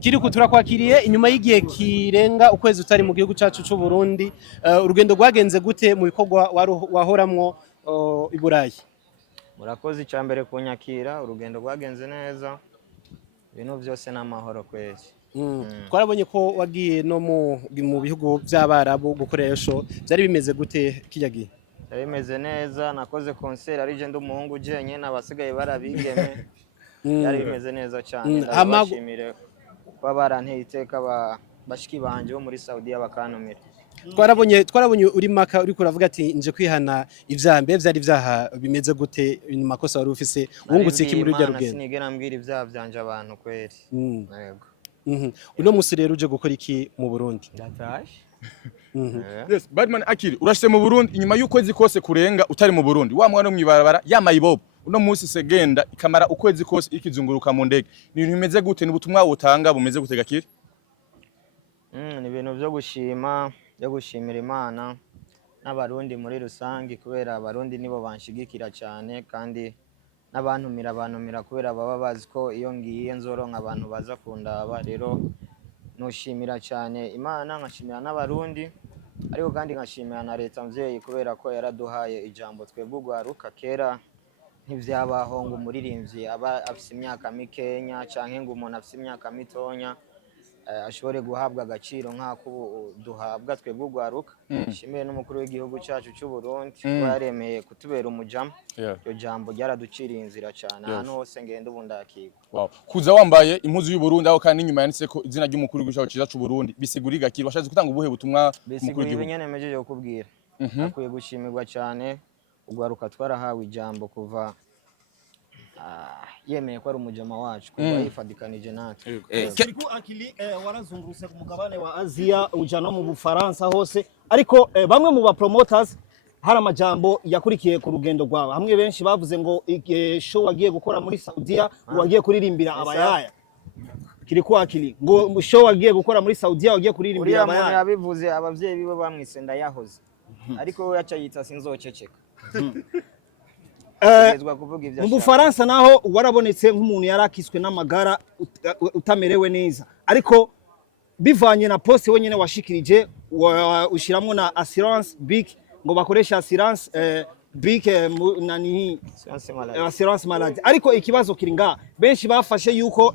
Kiriku turakwakiriye inyuma y'igihe kirenga ukwezi utari mu gihugu cyacu cy'u Burundi. Urugendo rwagenze gute mu bikorwa wahoramwo i Burayi? Murakoze icambere kunyakira, urugendo rwagenze neza, ibintu byose n'amahoro kwezi. Twarabonye ko wagiye no mu bihugu by'Abarabu gukoresha, byari bimeze gute kijya gihe? Byari bimeze neza, nakoze concert ari je ndumuhungu jenye n'abasigaye barabigeme. Byari bimeze neza cyane. Ndabashimire kuba baranteye iteka bashiki banje bo muri Saudi bakantumira. Twarabonye uri maka uri kuravuga ati nje kwihana ivyambe byari vyaha bimeze gute inyuma kosa wari ufise wungutse iki muri rya rugendo? Sinigera mbwira ivyaha byanje abantu kweri. Yego. Uno musi rero uje gukora iki mu Burundi? Ndataje. Yes, Badman Akili urashye mu Burundi inyuma y'ukwezi kose kurenga utari mu Burundi. Wa mwana mwibarabara yamayibobo. Uno musi segenda ikamara ukwezi kose ikizunguruka mu ndege. Ni ibintu bimeze gute n'ubutumwa butanga bumeze gute Gakiri? Ni ibintu byo gushima, byo gushimira Imana n'abarundi muri rusangi kubera abarundi nibo banshigikira cyane kandi n'abantumira kubera baba bazi ko iyo ngiye nzoronka abantu baza kundaba rero nushimira cyane Imana nkashimira n'abarundi ariko kandi nkashimira na leta mvyeyi kubera ko yaraduhaye ijambo twebwe ugwaruka kera ntivyabaho ngo umuririmbyi aba afise imyaka mikenya canke ngo umuntu afise imyaka mitonya ashobore guhabwa agaciro nk'ako duhabwa twebwe ugwaruka. Shimire n'umukuru w'igihugu cyacu cy'u Burundi ko yaremeye kutubera umujama. Iyo jambo ryaraduciriye inzira cyane ahantu hose ngende ubundakirwa. Wow. Kuza wambaye impuzu y'u Burundi aho kandi inyuma yanditse ko izina ry'umukuru w'igihugu cyacu cy'u Burundi bisigura Gakiri washatse gutanga ubuhe butumwa umukuru w'igihugu? Nyene mejeje kukubwira. Akwiye gushimirwa cyane ugwaruka twarahawe ijambo kuva yemeye ko ari umujama wacu kuba yifadikanije natwe. Kiriku Akili warazungurutse ku mugabane wa Aziya uja no mu Bufaransa hose ariko bamwe mu ba promoters hari amajambo yakurikiye ku rugendo rwawe hamwe benshi bavuze ngo show wagiye gukora muri Saudiya wagiye kuririmbira abayaya. Kiriku Akili ngo show wagiye gukora muri Saudiya wagiye kuririmbira abayaya. Uriya yabivuze abavyeyi bibo bamwise ndayahoze ariko we yaca yita sinzoceceka. Mu Bufaransa naho warabonetse nk'umuntu yarakiswe n'amagara utamerewe neza ariko bivanye na poste wenyene washikirije ushiramwo na assurance BIC ngo bakoresha assurance BIC nani assurance maladie ariko ikibazo kiri nga benshi bafashe yuko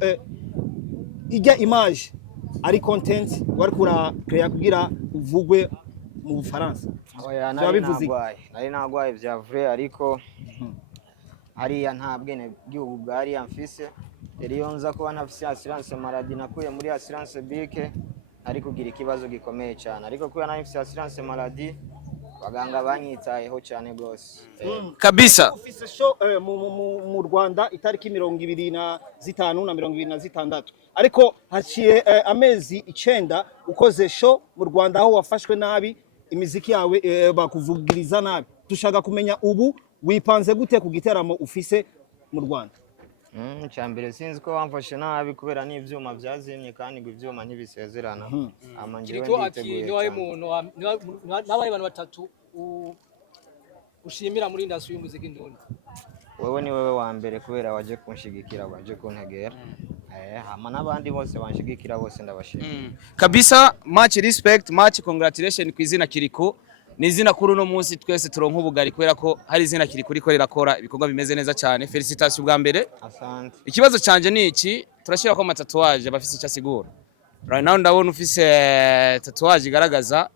ijya image ari content wari kura create kugira uvugwe mu Bufaransa. Nari nagwaye vya vrai ariko hariya nta bwene bw'igihugu bwari yamfise rero nza kuba ntafise assurance maladie nakuye muri assurance BIC ari kugira ikibazo gikomeye cyane ariko kuba ntafise assurance maladie baganga banyitayeho cyane gose kabisa. Ufise show mu Rwanda itariki 25 na 26 ariko haciye amezi 9 ukoze show mu Rwanda aho wafashwe nabi imiziki yawe bakuvugiriza nabi. Dushaka kumenya ubu wipanze gute ku giteramo ufise mu Rwanda? Cyambere sinzi ko bamfashe nabi kubera n'ivyuma byazimye kandi ngo ivyuma ntibisezerana. Amangiwe nditeguye. Nabaye abantu batatu ushimira muri industry y'umuziki ndundi. Wewe ni wewe wa mbere kubera waje kunshigikira waje kuntegera. Hama n'abandi bose banshigikira bose ndabashimira. Kabisa, much respect, much congratulation ku izina Kiriku. Ni izina kuri uno munsi twese turonka ubugari kubera ko hari izina Kiriku riko rirakora ibikorwa bimeze neza cyane. Felicitation bwa mbere. Asante. Ikibazo canje ni iki? Turashira ko amatatuage bafise icyo asigura. Right now ndabona ufise tatuage igaragaza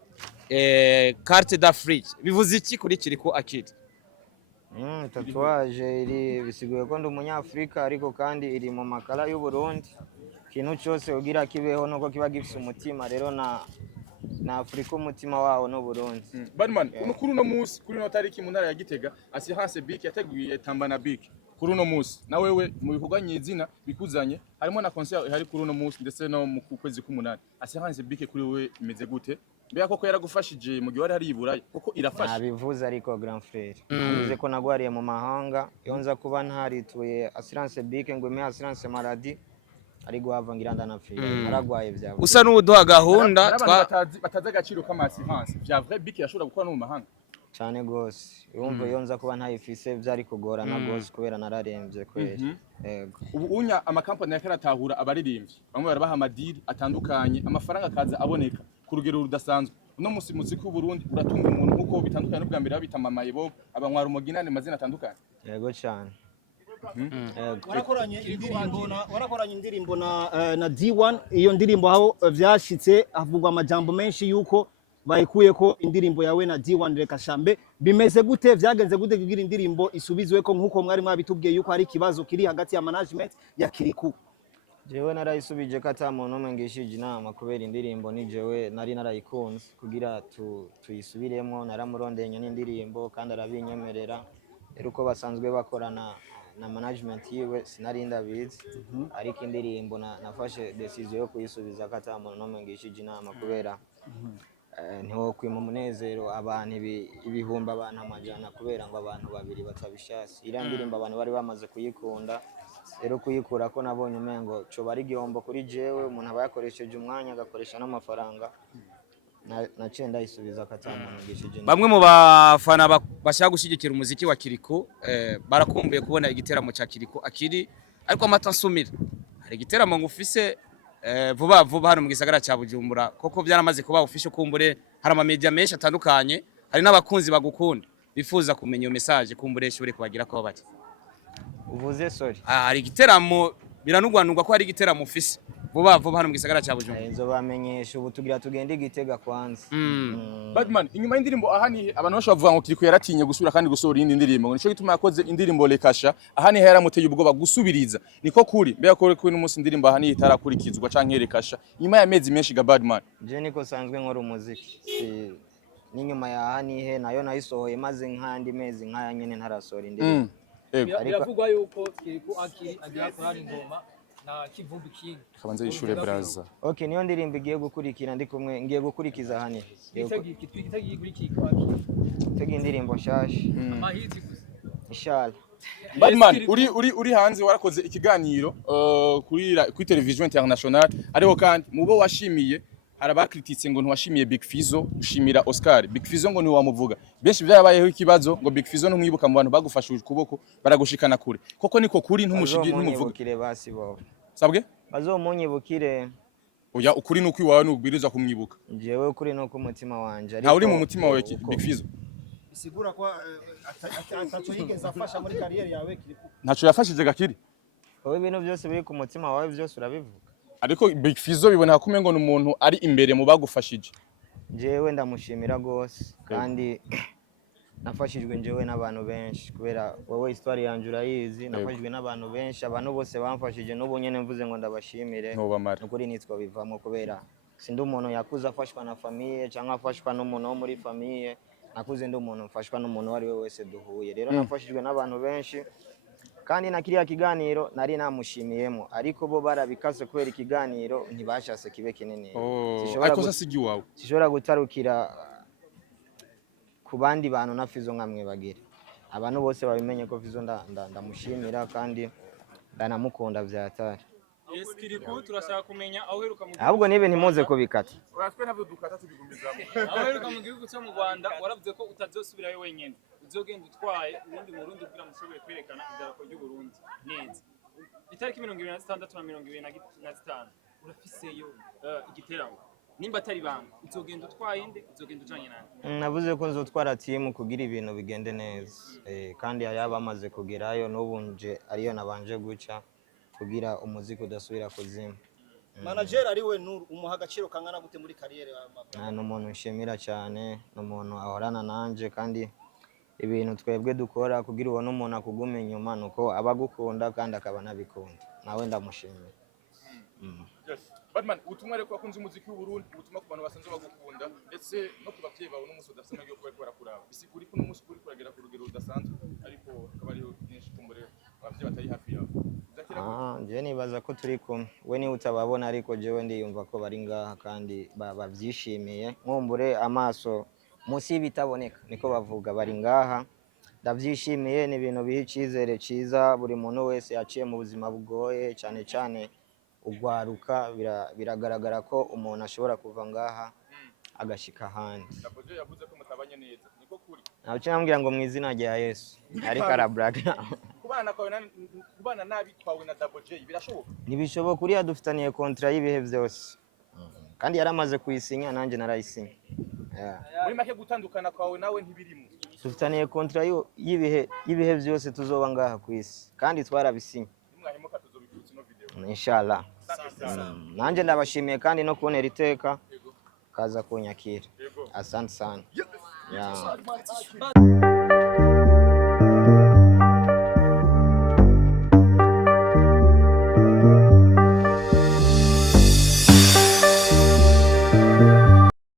carte d'Afrique. Bivuze iki kuri Kiriku Akili? Tatuage iri bisiguye ko ndi umunyafrika ariko kandi iri mu makala y'u Burundi. Kintu cyose ugira kibeho nuko kiba gifise umutima rero na Afrika umutima wawo no Burundi. Badman kuri uno munsi kuri no tariki mu ntara ya Gitega assurance BIC yateguye tambana BIC kuri uno munsi na wewe mu bikorwa nyizina bikuzanye harimo na concert hari kuri uno munsi ndetse no mu kwezi k'umunani assurance BIC kuri wewe imeze gute? Mbega koko yaragufashije mu gihe wari hari iburayi koko irafasha? Nabivuze ariko grand frère bivuze ko nagwariye mu mahanga iyo nza kuba ntarituye assurance BIC ngo me assurance maladie ari guhava ngiranda na frère naragwaye vya usa n'uduha gahunda bataza agaciro k'amassurance vya vrai BIC yashobora gukora no mu mahanga. cyane gose urumva iyo nza kuba ntayifise byari kugorana gose kubera nararembye kweri yego ubu unya amakampani yakaratahura abaririmbyi bamwe barabaha amadiri atandukanye amafaranga akaza aboneka ku rugero rudasanzwe uno musi muziki w'Uburundi uratunga umuntu nkuko bitandukanye n'ubwa mbere babitamamaye bo abanywara umuginane mazina atandukanye yego cyane warakoranye indirimbo na D1 iyo ndirimbo aho vyashitse havugwa amajambo menshi yuko bayikuye ko indirimbo yawe na D1 Reka Shambe bimeze gute vyagenze gute kugira indirimbo isubizwe ko nkuko mwari mwabitubwiye yuko hari kibazo kiri hagati ya management ya Kiriku jewe narayisubije ko ata muntu umwe ngishije inama kubera indirimbo ni jewe nari narayikunze kugira tuyisubiremo naramurondenya n'indirimbo kandi arabinyemerera rero uko basanzwe bakorana na management yiwe sinari ndabizi ariko indirimbo nafashe decision yo kuyisubiza ko ata muntu umwe ngishije inama kubera ntiwo kwima umunezero abantu ibihumbi abantu amajana kubera ngo abantu babiri batabishasi iriya ndirimbo abantu bari bamaze kuyikunda rero kuyikura ko nabonye umengo cyo bari gihombo kuri jewe umuntu aba yakoresheje umwanya agakoresha n'amafaranga naciye ndayisubiza ko ata muntu ngishije bamwe mu bafana bashaka gushyigikira umuziki wa Kiriku barakumbuye kubona igiteramo cya Kiriku akiri ariko amata nsumira hari igiteramo ngufise vuba vuba hano mu gisagara cya Bujumbura koko byaramaze kuba official kumbure hari ama media menshi atandukanye hari n'abakunzi bagukunda bifuza kumenya iyo message kumbure shure kubagira ko bati uvuze sorry hari igiteramo biranugwanurwa ko hari igiteramo ufise vuba vuba hano mu gisagara cya Bujumbura izo bamenyesha ubu tugira tugende Gitega kwanza Badman inyuma y'indirimbo ahani abantu bashobora kuvuga ngo Kiriku yaratinye gusubira kandi gusohora indi ndirimbo ngo nico gituma yakoze indirimbo Lekasha ahani yaramuteye ubwoba gusubiriza niko kuri mbega ko kuri n'umunsi indirimbo ahani itarakurikizwa canke Lekasha inyuma ya mezi menshi ga Badman je niko sanzwe nkora umuziki n'inyuma ya ahani nayo nayisohoye maze nk'andi mezi nk'aya nyene ntarasohora indirimbo biravugwa yuko Kiriku akiri agira kurara ingoma na Kivumbi King kabanze yishure braza okay niyo ndirimbo igiye gukurikira ndi kumwe ngiye gukurikiza ahani twitagiye kuri Kiriku akiri tegi indirimbo nshasha amahiti gusa inshallah Badman uri hanze warakoze ikiganiro kuri television international ariho kandi mubo washimiye harabakrititse ngo ntiwashimiye Big Fizzo ushimira Oscar Big Fizzo ngo ntiwamuvuga benshi byarabayeho ikibazo ngo Big Fizzo ntumwibuka mu bantu bagufashije ukuboko baragushikana kure koko niko kuri ntumushigi ntumuvuga basi bo sabwe bazomunyibukire oya ukuri nuko iwawe nubwiriza kumwibuka jewe ukuri nuko umutima wanje nta uri mu mutima wawe Big Fizzo bisigura ko ataco yigeze afasha muri career yawe Kiriku ntaco yafashije gakiri wowe ibintu byose biri ku mutima wawe byose urabivuga ariko Big Fizzo biboneka ko umengo n'umuntu ari imbere mu bagufashije jewe ndamushimira gose kandi nafashijwe jewe n'abantu benshi kubera wowe histoire yanje urayizi nafashijwe n'abantu benshi abantu bose bamfashije n'ubu nyene mvuze ngo ndabashimire nukuri nitwo bivamo kubera sindi umuntu yakuza afashwa na famille cyangwa afashwa n'umuntu wo muri famille nakuze ndi umuntu mfashwa n'umuntu wari we wese duhuye rero nafashijwe n'abantu benshi kandi na kiriya kiganiro nari namushimiyemo ariko bo barabikase kubera ikiganiro ntibashase kibe kinini sishobora gutarukira ku bandi bantu na Fizzo nkamwe bagire abantu bose babimenye ko Fizzo ndamushimira kandi ndanamukunda vyatari Kiriku turashaka kumenya aho heruka mu ahubwo nibe ntimuze kubikata uratwe navyo dukata tubigumizamo aho heruka mu gihugu cyo mu Rwanda waravuze ko utazosubirayo wenyene uzogenda utwaye ubundi mu Burundi kugira mushobore kwerekana idarapo ry'u Burundi neza itariki 26 na 25 urafiseyo igiteramo nimba atari banga uzogenda utwaye inde uzogenda ujanye nande navuze ko nzotwara team kugira ibintu bigende neza kandi yaba amaze kugerayo n'ubunje ariyo nabanje guca kugira umuziki udasubira kuzima manager ari we Nuru umuha agaciro kangana gute muri career yawe n'umuntu nshimira cyane n'umuntu ahorana nanje kandi ibintu twebwe dukora kugira ubone umuntu akuguma inyuma nuko abagukunda kandi akaba nabikunda nawe ndamushimira Badman ubutumwa reko akunze umuziki w'u Burundi ubutumwa ku bantu basanzwe bagukunda ndetse no ku bavyeyi bawe n'umunsi udafite amahirwe yo kuba barakuraba bisigura ko n'umunsi uri kuragera ku rugero rudasanzwe ariko akaba ariho byinshi kumbure abavyeyi batari hafi yawe je nibaza ko turi kumwe we ni utababona ariko jewe ndiyumva ko bari ngaha kandi bavyishimiye nkumbure amaso musi bitaboneka niko bavuga bari ngaha ndavyishimiye ni ibintu biha icizere ciza buri muntu wese yaciye mu buzima bugoye cyane cyane ugwaruka biragaragara ko umuntu ashobora kuva ngaha agashika ahandi. Double J yavuze ko mutabanye neza niko kuri Nawe cyambwira ngo mu izina rya Yesu ariko arabraga. kubana nabi kwawe na Double J birashoboka Ntibishoboka, uriya dufitaniye kontra y'ibihe byose kandi yaramaze kuyisinya nanjye narayisinya. muri make gutandukana kwawe nawe ntibirimo Dufitaniye kontra y'ibihe byose tuzoba ngaha ku isi kandi twarabisinye. nimwahemuka tuzobikutsa ino video Inshallah. Nanjye ndabashimiye kandi no kuntera iteka kaza kunyakira. Asante sana. Yeah.